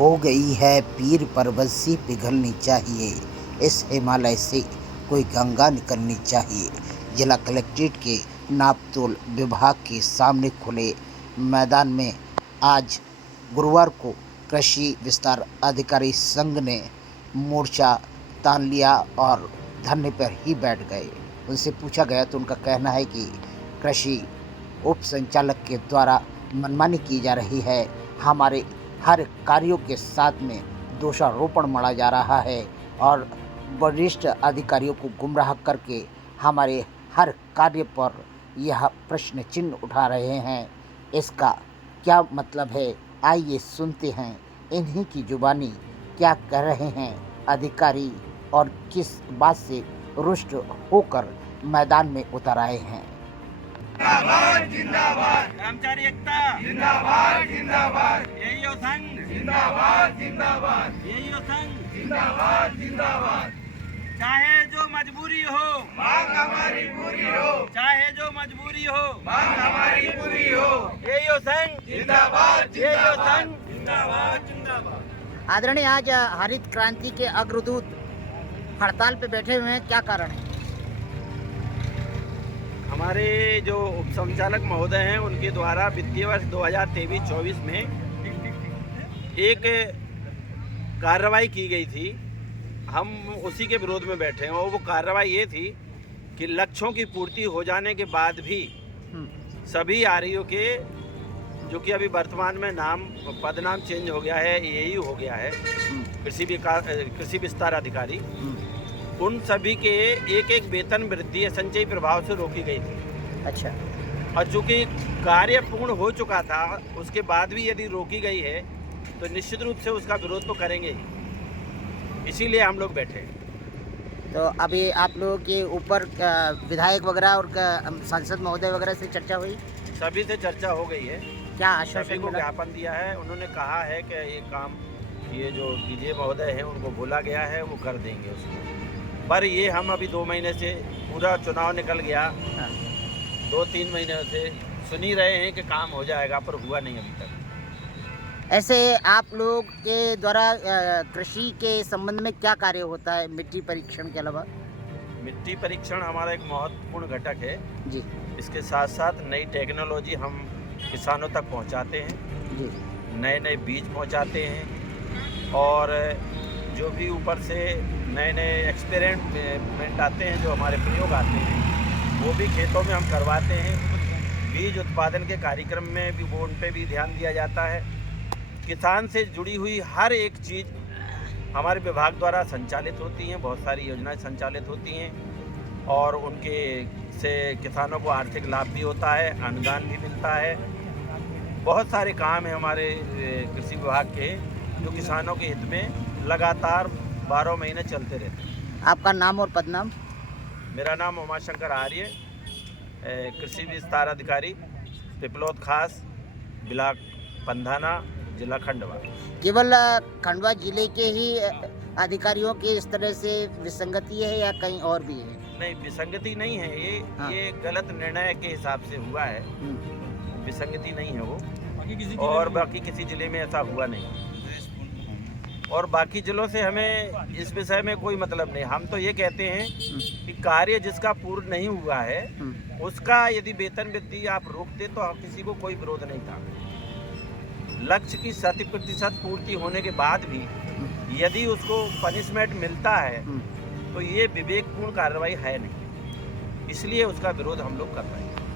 हो गई है पीर पर्वत सी पिघलनी चाहिए, इस हिमालय से कोई गंगा निकलनी चाहिए। जिला कलेक्ट्रेट के नापतोल विभाग के सामने खुले मैदान में आज गुरुवार को कृषि विस्तार अधिकारी संघ ने मोर्चा तान लिया और धरने पर ही बैठ गए। उनसे पूछा गया तो उनका कहना है कि कृषि उप संचालक के द्वारा मनमानी की जा रही है, हमारे हर कार्यों के साथ में दोषारोपण मढ़ा जा रहा है और वरिष्ठ अधिकारियों को गुमराह करके हमारे हर कार्य पर यह प्रश्न चिन्ह उठा रहे हैं। इसका क्या मतलब है, आइए सुनते हैं इन्हीं की जुबानी क्या कह रहे हैं अधिकारी और किस बात से रुष्ट होकर मैदान में उतर आए हैं। जिंदाबाद जिंदाबाद कर्मचारी एकता जिंदाबाद जिंदाबाद एईओ संघ जिंदाबाद जिंदाबाद एईओ संघ जिंदाबाद जिंदाबाद। चाहे जो मजबूरी हो मांग हमारी पूरी हो, चाहे जो मजबूरी हो मांग हमारी पूरी हो। एईओ संघ जिंदाबाद एईओ संघ जिंदाबाद जिंदाबाद। आदरणीय, आज हरित क्रांति के अग्रदूत हड़ताल पे बैठे हुए हैं, क्या कारण है? हमारे जो उप संचालक महोदय हैं उनके द्वारा वित्तीय वर्ष 2023-24 में एक कार्रवाई की गई थी, हम उसी के विरोध में बैठे हैं। और वो कार्रवाई ये थी कि लक्ष्यों की पूर्ति हो जाने के बाद भी सभी आरईओ के, जो कि अभी वर्तमान में पदनाम चेंज हो गया है, एईओ हो गया है, कृषि विस्तार अधिकारी, उन सभी के एक एक वेतन वृद्धि संचयी प्रभाव से रोकी गई थी। अच्छा। और चूँकि कार्य पूर्ण हो चुका था, उसके बाद भी यदि रोकी गई है तो निश्चित रूप से उसका विरोध तो करेंगे ही, इसीलिए हम लोग बैठे। तो अभी आप लोगों के ऊपर विधायक वगैरह और सांसद महोदय वगैरह से चर्चा हुई? सभी से चर्चा हो गई है, क्या सभी आश्वासन को मिला? ज्ञापन दिया है। उन्होंने कहा है कि ये काम, ये जो डीजे महोदय हैं उनको बोला गया है, वो कर देंगे उसको। पर ये हम अभी 2 महीने से, पूरा चुनाव निकल गया, 2-3 महीने से सुन ही रहे हैं कि काम हो जाएगा, पर हुआ नहीं अभी तक। ऐसे आप लोग के द्वारा कृषि के संबंध में क्या कार्य होता है मिट्टी परीक्षण के अलावा? मिट्टी परीक्षण हमारा एक महत्वपूर्ण घटक है जी इसके साथ साथ नई टेक्नोलॉजी हम किसानों तक पहुंचाते हैं, जी। नए बीज पहुंचाते हैं, और जो भी ऊपर से नए एक्सपेरिमेंट आते हैं, जो हमारे प्रयोग आते हैं, वो भी खेतों में हम करवाते हैं। बीज उत्पादन के कार्यक्रम में भी वो, उन पे भी ध्यान दिया जाता है। किसान से जुड़ी हुई हर एक चीज़ हमारे विभाग द्वारा संचालित होती हैं, बहुत सारी योजनाएं संचालित होती हैं, और उनके से किसानों को आर्थिक लाभ भी होता है, अनुदान भी मिलता है। बहुत सारे काम हैं हमारे कृषि विभाग के, जो किसानों के हित में लगातार 12 महीने चलते रहते हैं। आपका नाम और पदनाम? मेरा नाम उमाशंकर आर्य, कृषि विस्तार अधिकारी, पिपलौद खास, ब्लॉक पंधाना, जिला खंडवा। केवल खंडवा जिले के ही अधिकारियों के इस तरह से विसंगति है या कहीं और भी है? नहीं, विसंगति नहीं है ये। हाँ। ये गलत निर्णय के हिसाब से हुआ है, विसंगति नहीं है वो। और बाकी किसी जिले में ऐसा हुआ नहीं, और बाकी जिलों से हमें इस विषय में कोई मतलब नहीं। हम तो ये कहते हैं कि कार्य जिसका पूर्ण नहीं हुआ है, उसका यदि वेतन वृद्धि आप रोकते तो किसी को कोई विरोध नहीं था। लक्ष्य की 100% पूर्ति होने के बाद भी यदि उसको पनिशमेंट मिलता है तो ये विवेकपूर्ण कार्रवाई है नहीं, इसलिए उसका विरोध हम लोग कर रहे हैं।